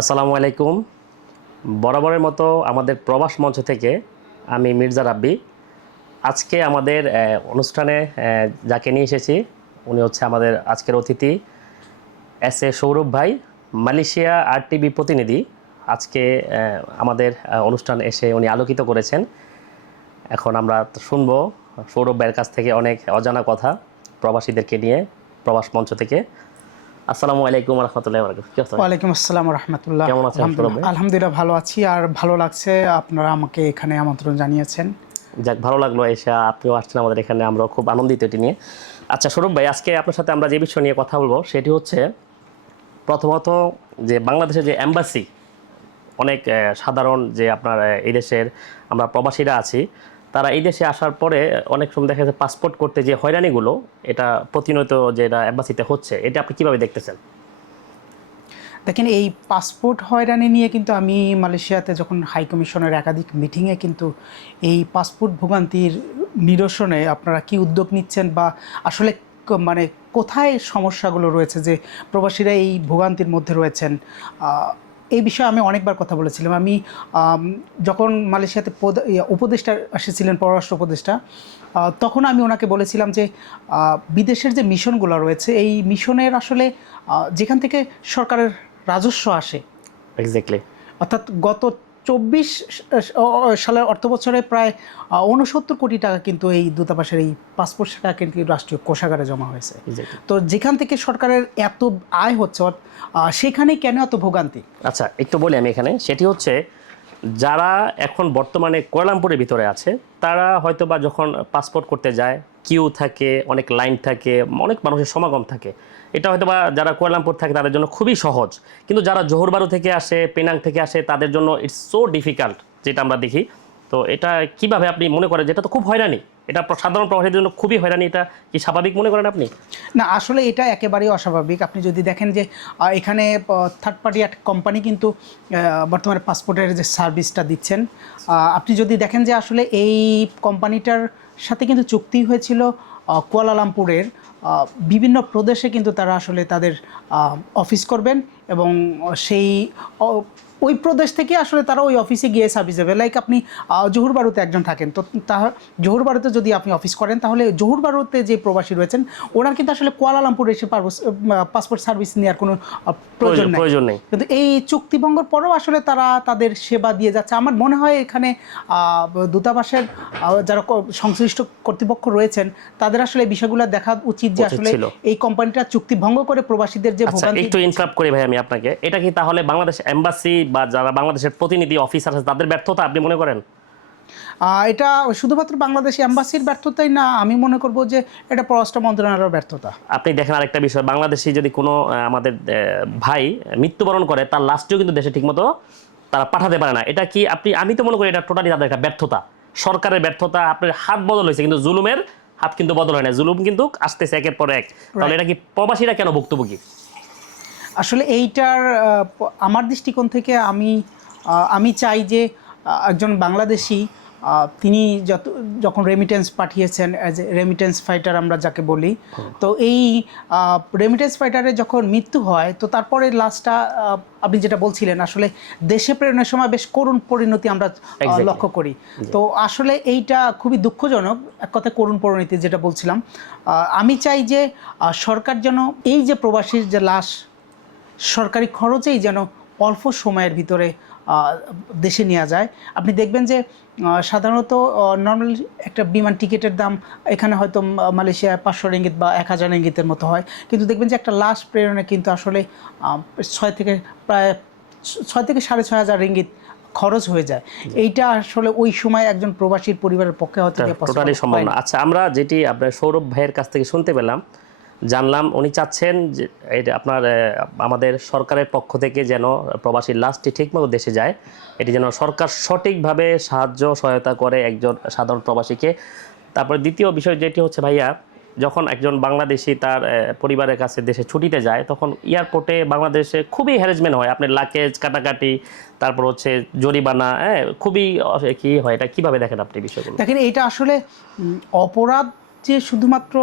আসসালামু আলাইকুম। বরাবরের মতো আমাদের প্রবাস মঞ্চ থেকে আমি মির্জা রাব্বি। আজকে আমাদের অনুষ্ঠানে যাকে নিয়ে এসেছি উনি হচ্ছে আমাদের আজকের অতিথি এস এ সৌরভ ভাই, মালয়েশিয়া আরটিভি প্রতিনিধি। আজকে আমাদের অনুষ্ঠান এসে উনি আলোকিত করেছেন। এখন আমরা শুনবো সৌরভ ভাইয়ের কাছ থেকে অনেক অজানা কথা প্রবাসীদেরকে নিয়ে প্রবাস মঞ্চ থেকে। আসসালামু আলাইকুম রহমতুল্লাহ। ওয়ালাইকুম আসসালাম রহমতুল্লাহ। কেমন আছেন সৌরভ ভাই? আলহামদুলিল্লাহ ভালো আছি, আর ভালো লাগছে আপনারা আমাকে এখানে আমন্ত্রণ জানিয়েছেন। যাক, ভালো লাগলো এসে আপনিও আসছেন আমাদের এখানে, আমরাও খুব আনন্দিত এটি নিয়ে। আচ্ছা সৌরভ ভাই, আজকে আপনার সাথে আমরা যে বিষয় নিয়ে কথা বলবো সেটি হচ্ছে প্রথমত যে বাংলাদেশের যে এম্বাসি, অনেক সাধারণ যে আপনার এই দেশের আমরা প্রবাসীরা আছি, তারা এই দেশে আসার পরে অনেক সময় দেখা যাচ্ছে পাসপোর্ট করতে যে হয়রানিগুলো এটা প্রতিনিয়ত যেটা এম্বাসিতে হচ্ছে, এটা আপনি কীভাবে দেখতেছেন? দেখেন, এই পাসপোর্ট হয়রানি নিয়ে কিন্তু আমি মালয়েশিয়াতে যখন হাই কমিশনের একাধিক মিটিংয়ে কিন্তু এই পাসপোর্ট ভোগান্তির নিরসনে আপনারা কি উদ্যোগ নিচ্ছেন বা আসলে মানে কোথায় সমস্যাগুলো রয়েছে যে প্রবাসীরা এই ভোগান্তির মধ্যে রয়েছেন, এই বিষয়ে আমি অনেকবার কথা বলেছিলাম। আমি যখন মালয়েশিয়াতে উপদেষ্টা এসেছিলেন, পররাষ্ট্র উপদেষ্টা, তখন আমি ওনাকে বলেছিলাম যে বিদেশের যে মিশনগুলো রয়েছে এই মিশনের আসলে যেখান থেকে সরকারের রাজস্ব আসে, এক্স্যাক্টলি, অর্থাৎ গত 24 সালের অর্থবছরে প্রায় 69 কোটি টাকা কিন্তু এই দূতাবাসের এই পাসপোর্ট সেটা কিন্তু রাষ্ট্রীয় কোষাগারে জমা হয়েছে। তো যেখান থেকে সরকারের এত আয় হচ্ছে সেখানে কেন এত ভোগান্তি? আচ্ছা একটু বলি আমি এখানে, সেটি হচ্ছে যারা এখন বর্তমানে কুয়ালালামপুরের ভিতরে আছে তারা হয়তো বা যখন পাসপোর্ট করতে যায় কিউ থাকে, অনেক লাইন থাকে, অনেক মানুষের সমাগম থাকে, এটা হয়তো বা যারা কুয়ালালামপুর থাকে তাদের জন্য খুবই সহজ। কিন্তু যারা জোহর বারু থেকে আসে, পেনাং থেকে আসে, তাদের জন্য ইটস সো ডিফিকাল্ট, যেটা আমরা দেখি। তো এটা কিভাবে আপনি মনে করেন, যেটা তো খুব হয়রানি, এটা সাধারণ প্রবাসীদের জন্য খুবই হয়রানি, এটা কি স্বাভাবিক মনে করেন আপনি? না, আসলে এটা একেবারেই অস্বাভাবিক। আপনি যদি দেখেন যে এখানে থার্ড পার্টি একটা কোম্পানি কিন্তু বর্তমানে পাসপোর্টের যে সার্ভিসটা দিচ্ছেন, আপনি যদি দেখেন যে আসলে এই কোম্পানিটার সাথে কিন্তু চুক্তি হয়েছিল কুয়ালালামপুরের বিভিন্ন প্রদেশে কিন্তু তারা আসলে তাদের অফিস করবেন এবং সেই ওই প্রদেশ থেকে আসলে তারা ওই অফিসে গিয়ে সার্ভিস দেবে। লাইক আপনি জহুর বারুতে একজন থাকেন, তো জহুর বারুতে যদি আপনি অফিস করেন তাহলে জহুর বারুতে যে প্রবাসী রয়েছেন ওনার কিন্তু আসলে কুয়ালালামপুরে এসে পাসপোর্ট সার্ভিস নেওয়ার কোনো প্রয়োজন নেই। কিন্তু এই চুক্তিভঙ্গর পরেও আসলে তারা তাদের সেবা দিয়ে যাচ্ছে। আমার মনে হয় এখানে দূতাবাসের যারা সংশ্লিষ্ট কর্তৃপক্ষ রয়েছেন তাদের আসলে এই বিষয়গুলো দেখা উচিত যে আসলে এই কোম্পানিটা চুক্তিভঙ্গ করে প্রবাসীদের যে ভোগান্তি। একটু ইন্টারাপ্ট করি ভাই আমি আপনাকে, এটা কি তাহলে বাংলাদেশ এম্বাসি বা যারা বাংলাদেশের প্রতিনিধি অফিসার আছে তাদের ব্যর্থতা আপনি মনে করেন? এটা শুধুমাত্র বাংলাদেশ এম্বাসির ব্যর্থতাই না, আমি মনে করব যে এটা পররাষ্ট্র মন্ত্রণালয়ের ব্যর্থতা। আপনি দেখেন আরেকটা বিষয়, বাংলাদেশি যদি কোনো আমাদের ভাই মৃত্যুবরণ করে তার লাশটিও কিন্তু দেশে ঠিকমতো তারা পাঠাতে পারে না। এটা কি আমি তো মনে করি এটা টোটালি তাদের একটা ব্যর্থতা, সরকারের ব্যর্থতা। আপনার হাত বদল হয়েছে কিন্তু জুলুমের হাত কিন্তু বদল হয় না, জুলুম কিন্তু আসতেছে একের পর এক। তাহলে এটা কি প্রবাসীরা কেন ভুক্তভোগী? আসলে এইটার আমার দৃষ্টিকোণ থেকে আমি চাই যে একজন বাংলাদেশি তিনি যখন রেমিটেন্স পাঠিয়েছেন, অ্যাজ এ রেমিটেন্স ফাইটার আমরা যাকে বলি, তো এই রেমিটেন্স ফাইটারের যখন মৃত্যু হয় তো তারপরে লাস্টটা আপনি যেটা বলছিলেন আসলে দেশে প্রেরণের সময় বেশ করুণ পরিণতি আমরা লক্ষ্য করি। তো আসলে এইটা খুবই দুঃখজনক, এক কথায় করুণ পরিণতি যেটা বলছিলাম। আমি চাই যে সরকার যেন এই যে প্রবাসীর যে লাশ সরকারি খরচেই যেন অল্প সময়ের ভিতরে দেশে নেওয়া যায়। আপনি দেখবেন যে সাধারণত নর্মাল একটা বিমান টিকিটের দাম এখানে হয়তো মালয়েশিয়ায় 500 রিঙ্গিত বা 1000 রিঙ্গিতের মতো হয়, কিন্তু দেখবেন যে একটা লাশ প্রেরণে কিন্তু আসলে 6 থেকে 6,500 রিঙ্গিত খরচ হয়ে যায়। এইটা আসলে ওই সময় একজন প্রবাসীর পরিবারের পক্ষে হয়তো টোটালি সম্ভব না। আচ্ছা, আমরা যেটি আপনার সৌরভ ভাইয়ের কাছ থেকে শুনতে পেলাম, জানলাম উনি চাচ্ছেন যে এটা আপনার আমাদের সরকারের পক্ষ থেকে যেন প্রবাসীর লাশটি ঠিকমতো দেশে যায়, এটি যেন সরকার সঠিকভাবে সাহায্য সহায়তা করে একজন সাধারণ প্রবাসীকে। তারপরে দ্বিতীয় বিষয় যেটি হচ্ছে ভাইয়া, যখন একজন বাংলাদেশি তার পরিবারের কাছে দেশে ছুটিতে যায় তখন এয়ারপোর্টে বাংলাদেশে খুবই হ্যারাসমেন্ট হয়, আপনার লাগেজ কাটাকাটি, তারপর হচ্ছে জরিমানা, খুবই কি হয়, এটা কীভাবে দেখেন আপনি বিষয়গুলো? দেখেন, এটা আসলে অপরাধ যে শুধুমাত্র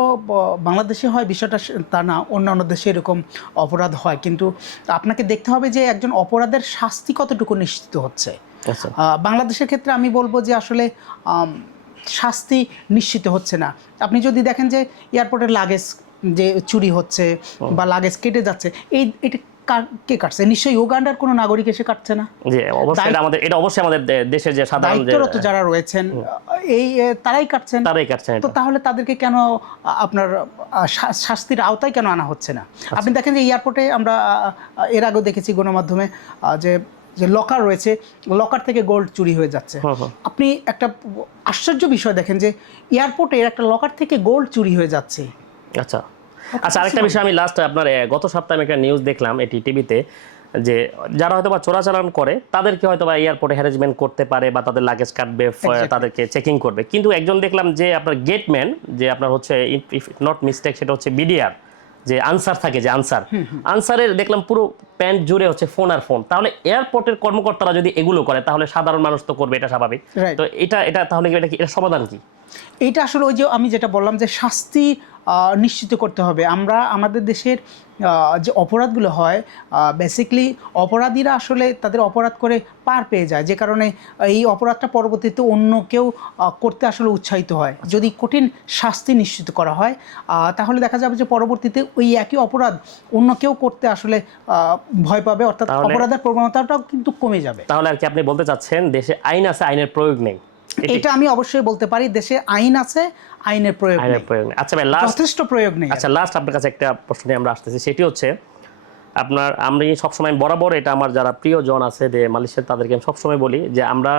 বাংলাদেশে হয় বিষয়টা তা না, অন্যান্য দেশে এরকম অপরাধ হয়, কিন্তু আপনাকে দেখতে হবে যে একজন অপরাধের শাস্তি কতটুকু নিশ্চিত হচ্ছে। আচ্ছা বাংলাদেশের ক্ষেত্রে আমি বলবো যে আসলে শাস্তি নিশ্চিত হচ্ছে না। আপনি যদি দেখেন যে এয়ারপোর্টের লাগেজ যে চুরি হচ্ছে বা লাগেজ কেটে যাচ্ছে, এটা কে কাটছে? নিশ্চয়ই উগান্ডার কোনো নাগরিক এসে কাটছে না। জি অবশ্যই এটা অবশ্যই আমাদের দেশের যে সাধারণ দায়িত্বরত যারা রয়েছেন তারাই কাটছেন। তো তাহলে তাদেরকে কেন আপনার শাস্তির আওতায় কেন আনা হচ্ছে না? আপনি দেখেন যে এয়ারপোর্টে আমরা এর আগেও দেখেছি গণমাধ্যমে যে লকার রয়েছে, লকার থেকে গোল্ড চুরি হয়ে যাচ্ছে। আপনি একটা আশ্চর্য বিষয় দেখেন যে এয়ারপোর্টে একটা লকার থেকে গোল্ড চুরি হয়ে যাচ্ছে। আচ্ছা আরেকটা বিষয় আমি লাস্ট আপনার গত সপ্তাহে আমি একটা নিউজ দেখলাম এটি টিভিতে, যে যারা হয়তো বা চোরাচালান করে তাদেরকে হয়তো বা এয়ারপোর্টে হ্যারাসমেন্ট করতে পারে বা তাদের লাগেজ কাটবে, তাদেরকে চেকিং করবে, কিন্তু একজন দেখলাম যে আপনার গেটম্যান, যে আপনার হচ্ছে ইফ নট মিস্টেক সেটা হচ্ছে বিডিআর, যে আনসার থাকে, যে আনসারের দেখলাম পুরো প্যান্ট জুড়ে হচ্ছে ফোন আর ফোন। তাহলে এয়ারপোর্টের কর্মকর্তারা যদি এগুলো করে তাহলে সাধারণ মানুষ তো করবে, এটা স্বাভাবিক। তো এটা তাহলে এটা সমাধান কি? এইটা আসলে ওই যে আমি যেটা বললাম যে শাস্তি নিশ্চিত করতে হবে। আমরা আমাদের দেশের যে অপরাধগুলো হয়, বেসিক্যালি অপরাধীরা আসলে তাদের অপরাধ করে পার পেয়ে যায়, যে কারণে এই অপরাধটা পরবর্তীতে অন্য কেউ করতে আসলে উৎসাহিত হয়। যদি কঠিন শাস্তি নিশ্চিত করা হয় তাহলে দেখা যাবে যে পরবর্তীতে ওই একই অপরাধ অন্য কেউ করতে আসলে ভয় পাবে, অর্থাৎ অপরাধের প্রবণতাটাও কিন্তু কমে যাবে। তাহলে আর কি আপনি বলতে চাচ্ছেন দেশে আইন আছে, আইনের প্রয়োগ নেই? এটা আমি অবশ্যই বলতে পারি, দেশে আইন আছে, আইনের প্রয়োগ নেই। আচ্ছা ভাই, যথেষ্ট প্রয়োগ নেই। আচ্ছা লাস্ট আপনার কাছে একটা প্রশ্ন নিয়ে আমরা আসতেছি, সেটি হচ্ছে আপনার, আমি সবসময় বরাবর, এটা আমার যারা প্রিয়জন আছে যে মালয়েশিয়া, তাদেরকে আমি সবসময় বলি যে আমরা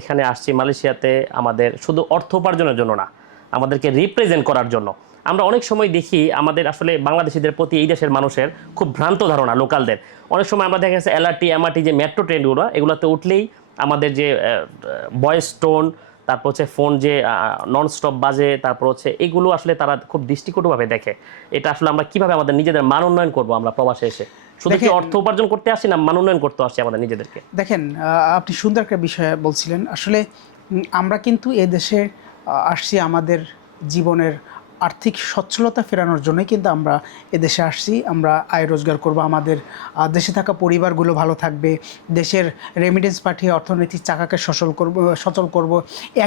এখানে আসছি মালয়েশিয়াতে আমাদের শুধু অর্থ উপার্জনের জন্য না, আমাদেরকে রিপ্রেজেন্ট করার জন্য। আমরা অনেক সময় দেখি আমাদের আসলে বাংলাদেশিদের প্রতি এই দেশের মানুষের খুব ভ্রান্ত ধারণা, লোকালদের। অনেক সময় আমরা দেখা গেছে এলআরটি এমআরটি যে মেট্রো ট্রেনগুলো, এগুলোতে উঠলেই আমাদের যে ভয়েস টোন, তারপর হচ্ছে ফোন যে নন স্টপ বাজে, তারপর হচ্ছে এগুলো আসলে তারা খুব দৃষ্টিকটুভাবে দেখে। এটা আসলে আমরা কিভাবে আমাদের নিজেদের মান উন্নয়ন করবো? আমরা প্রবাসে এসে শুধু কি অর্থ উপার্জন করতে আসি না, মান উন্নয়ন করতে আসছি আমাদের নিজেদেরকে? দেখেন, আপনি সুন্দর একটা বিষয় বলছিলেন। আসলে আমরা কিন্তু এ দেশে আসছি আমাদের জীবনের আর্থিক সচ্ছলতা ফেরানোর জন্যই কিন্তু আমরা এদেশে আসছি। আমরা আয় রোজগার করব, আমাদের দেশে থাকা পরিবারগুলো ভালো থাকবে, দেশের রেমিটেন্স পাঠিয়ে অর্থনৈতিক চাকাকে সচল করব,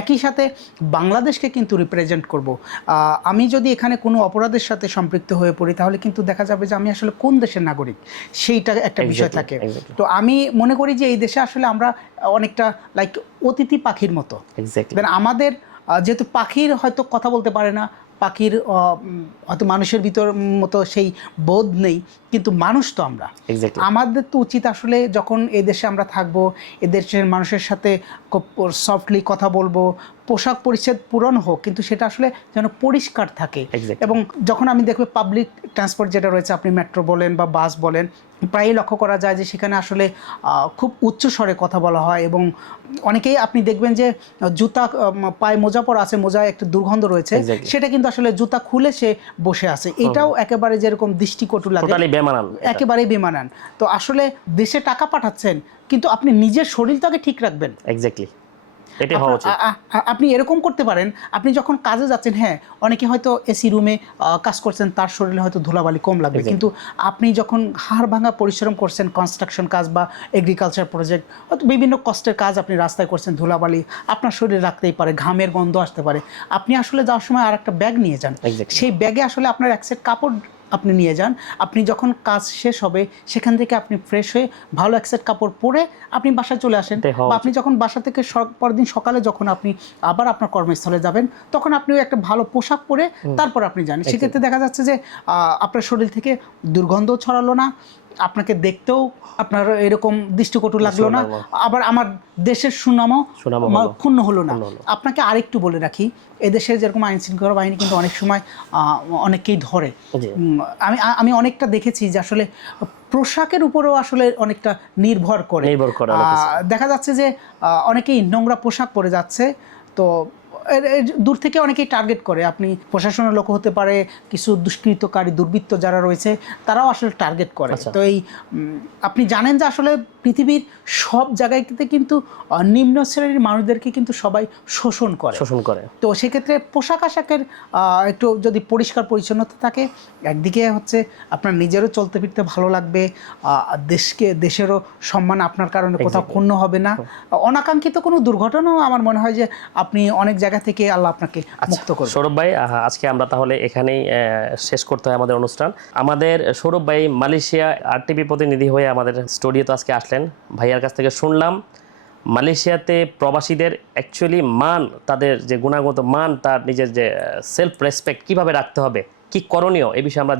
একই সাথে বাংলাদেশকে কিন্তু রিপ্রেজেন্ট করব। আমি যদি এখানে কোনো অপরাধের সাথে সম্পৃক্ত হয়ে পড়ি তাহলে কিন্তু দেখা যাবে যে আমি আসলে কোন দেশের নাগরিক, সেইটা একটা বিষয় থাকে। তো আমি মনে করি যে এই দেশে আসলে আমরা অনেকটা লাইক অতিথি পাখির মতো। আমাদের যেহেতু পাখির হয়তো কথা বলতে পারে না, পাখির হয়তো মানুষের ভিতর মতো সেই বোধ নেই, কিন্তু মানুষ তো আমরা। আমাদের তো উচিত আসলে যখন এই দেশে আমরা থাকবো, এদেশের মানুষের সাথে সফটলি কথা বলবো, পোশাক পরিচ্ছদ পূরণ হোক, কিন্তু সেটা আসলে যেন পরিষ্কার থাকে। এবং যখন আমি দেখবো পাবলিক ট্রান্সপোর্ট যেটা রয়েছে, আপনি মেট্রো বলেন বা বাস বলেন, প্রায়ই লক্ষ্য করা যায় যে সেখানে আসলে খুব উচ্চ স্বরে কথা বলা হয়, এবং অনেকেই আপনি দেখবেন যে জুতা পায়ে মোজা পরা আছে, মোজায় একটা দুর্গন্ধ রয়েছে, সেটা কিন্তু আসলে জুতা খুলে সে বসে আছে। এটাও একেবারে যেরকম দৃষ্টিকটু লাগে, একেবারেই বেমানান। তো আসলে দেশে টাকা পাঠাচ্ছেন, কিন্তু আপনি নিজের শরীরটাকে ঠিক রাখবেন। আপনি এরকম করতে পারেন, আপনি যখন কাজে যাচ্ছেন, হ্যাঁ অনেকে হয়তো এসি রুমে কাজ করছেন, তার শরীরে হয়তো ধুলাবালি কম লাগবে, কিন্তু আপনি যখন হাড় ভাঙা পরিশ্রম করছেন, কনস্ট্রাকশন কাজ বা এগ্রিকালচার প্রজেক্ট, হয়তো বিভিন্ন কষ্টের কাজ আপনি রাস্তায় করছেন, ধুলাবালি আপনার শরীরে রাখতেই পারে, ঘামের গন্ধ আসতে পারে। আপনি আসলে যাওয়ার সময় আর একটা ব্যাগ নিয়ে যান, সেই ব্যাগে আসলে আপনার এক সেট কাপড় আপনি নিয়ে যান। আপনি যখন কাজ শেষ হবে সেখান থেকে আপনি ফ্রেশ হয়ে ভালো এক সেট কাপড় পরে আপনি বাসায় চলে আসেন, বা আপনি যখন বাসা থেকে পরদিন সকালে যখন আপনি আবার আপনার কর্মস্থলে যাবেন, তখন আপনি একটা ভালো পোশাক পরে তারপর আপনি যান। সেক্ষেত্রে দেখা যাচ্ছে যে আপনার শরীর থেকে দুর্গন্ধ ছড়ালো না, আপনাকে দেখতেও আপনার এরকম দৃষ্টিকটু লাগলো না, আবার আমার দেশের সুনামও ক্ষুণ্ণ হলো না। আপনাকে আরেকটু বলে রাখি, এদেশের যেরকম আইন শৃঙ্খলা বাহিনী কিন্তু অনেক সময় অনেককেই ধরে। আমি অনেকটা দেখেছি যে আসলে পোশাকের উপরেও আসলে অনেকটা নির্ভর করে। দেখা যাচ্ছে যে অনেকেই নোংরা পোশাক পরে যাচ্ছে, তো দূর থেকে অনেকেই টার্গেট করে, আপনি প্রশাসনের লোক হতে পারে, কিছু দুষ্কৃতকারী দুর্বৃত্ত যারা রয়েছে তারাও আসলে টার্গেট করে। তো এই আপনি জানেন যে আসলে পৃথিবীর সব জায়গাতে কিন্তু নিম্ন শ্রেণীর মানুষদেরকে কিন্তু সবাই শোষণ করে। তো সেক্ষেত্রে পোশাক আশাকের একটু যদি পরিষ্কার পরিচ্ছন্নতা থাকে, একদিকে হচ্ছে আপনার নিজেরও চলতে ফিরতে ভালো লাগবে, দেশেরও সম্মান আপনার কারণে কোথাও ক্ষুণ্ণ হবে না, অনাকাঙ্ক্ষিত কোনো দুর্ঘটনাও আমার মনে হয় যে আপনি অনেক জায়গা থেকে আল্লাহ আপনাকে মুক্ত করবে। সৌরভ ভাই, আজকে আমরা তাহলে এখানেই শেষ করতে হয় আমাদের অনুষ্ঠান। আমাদের সৌরভ ভাই মালয়েশিয়া RTV প্রতিনিধি হয়ে আমাদের স্টুডিওতে আজকে আসলেন। ভাইয়ার কাছ থেকে শুনলাম মালয়েশিয়াতে প্রবাসীদের অ্যাকচুয়ালি মান, তাদের যে গুণাগত মান, তার নিজের যে সেলফ রেসপেক্ট কীভাবে রাখতে হবে, কি করণীয়, এই বিষয়ে আমরা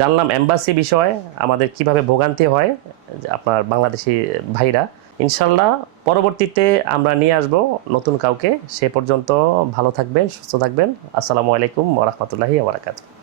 জানলাম এম্বাসি বিষয়ে আমাদের কিভাবে ভোগান্তি হয় আপনার বাংলাদেশি ভাইরা। ইনশাল্লাহ পরবর্তীতে আমরা নিয়ে আসব নতুন কাউকে। সে পর্যন্ত ভালো থাকবেন, সুস্থ থাকবেন। আসসালামু আলাইকুম ওয়া রাহমাতুল্লাহি ওয়া বারাকাতুহু।